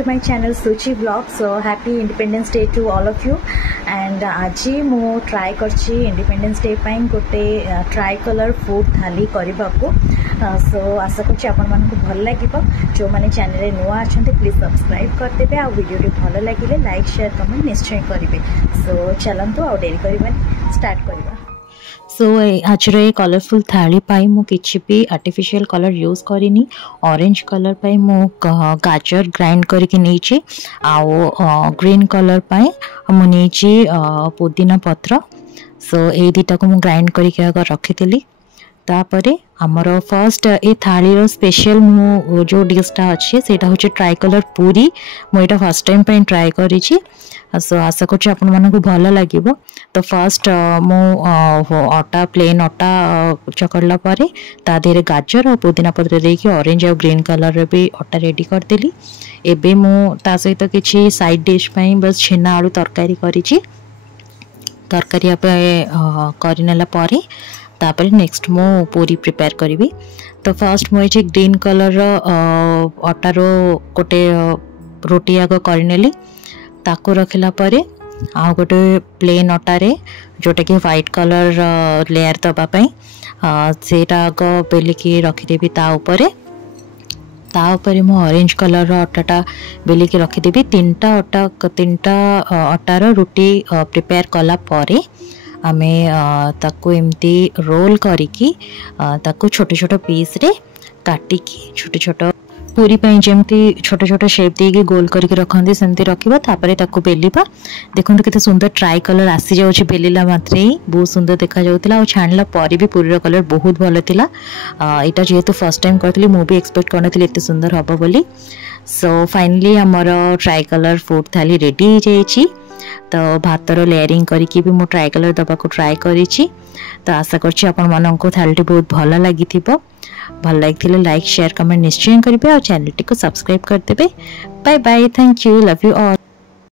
to my channel Suchi Vlog. So happy Independence Day to all of you. And आज मु try करछि independence day पाई गोटे try colour food थाली करबाको. सो आशा करछि आपन मन को भल लागिबो. जो माने चैनल रे नुआ अछंते प्लीज सब्सक्राइब कर देबे आ वीडियो टी भल लागिले लाइक शेयर कमेंट निश्चय करिवे. सो चलंतु आ डेरी करबानी स्टार्ट करबा. सो आज कलरफुल थाली पाई मु किछि भी आर्टिफिशियल कलर यूज करिनी. ऑरेंज कलर पाई मु गाजर ग्राइंड करके नेछि आ ग्रीन कलर पाई मु नेछि पुदीना पत्र. सो ए दिटा को मु ग्राइंड करके आगर रखितली. तापरे हमर फर्स्ट ए थाली रो स्पेशल मु जो डिशटा अछि सेटा होछि ट्राई कलर पूरी. मु एटा फर्स्ट टाइम पे ट्राई करिछि. सो आशा करछि आपन मन को भल लागिबो. तो फर्स्ट मु आटा प्लेन आटा चकड़ला पारे ता देरे गाजर और पुदीना पत्र देकी ऑरेंज और ग्रीन कलर रे भी आटा रेडी कर देली. एबे मु ता सहित किछि साइड डिश पई बस छेना आलू तरकारी करिछि. तरकारी आपे करिनेला पारे तापर नेक्स्ट मु पूरी प्रिपेयर करिवि. तो फर्स्ट मु जे ग्रीन कलर रो आटा रो कोटे रोटी आग करिनेली. ताको रखिला परे आ गोटे प्लेन आटा रे जोटा कि व्हाइट कलर लेयर दबा पई सेटा आग बेलिकी रखिदेबी. ता ऊपर मु ऑरेंज कलर रो आटाटा बेलिकी रखिदेबी. तीनटा आटा रो रोटी प्रिपेयर कला परे आमे ताको एमती रोल करिकी ताको छोटे छोटे पीस रे काटिकी छोटे छोटे पूरी पई जेमती छोटे छोटे शेप देगी गोल करके रखंदी सेमती रखिबा. तापरे ताको बेलिबा. देखंतु केते सुंदर ट्राई कलर आसी जाउछि. बेलिला मात्रे बहुत सुंदर देखा जाउतिला और छाणला परे भी पूरी रो कलर बहुत भलो थिला. एटा जेहेतु फर्स्ट टाइम करथली मु भी एक्सपेक्ट करनथली एते सुंदर हबो बोली. सो फाइनली हमर ट्राई कलर फूड थाली रेडी हो जाइछि. तो भातर लेयरिंग करके भी मु ट्राई कलर दबा को ट्राई करिछि. तो आशा करछि आपन मन को थालीटी बहुत भल लागिथिबो. भल लागिथिले लाइक शेयर कमेंट निश्चय करिवे और चैनल टी को सब्सक्राइब कर देबे. Bye bye. Thank you. Love you all.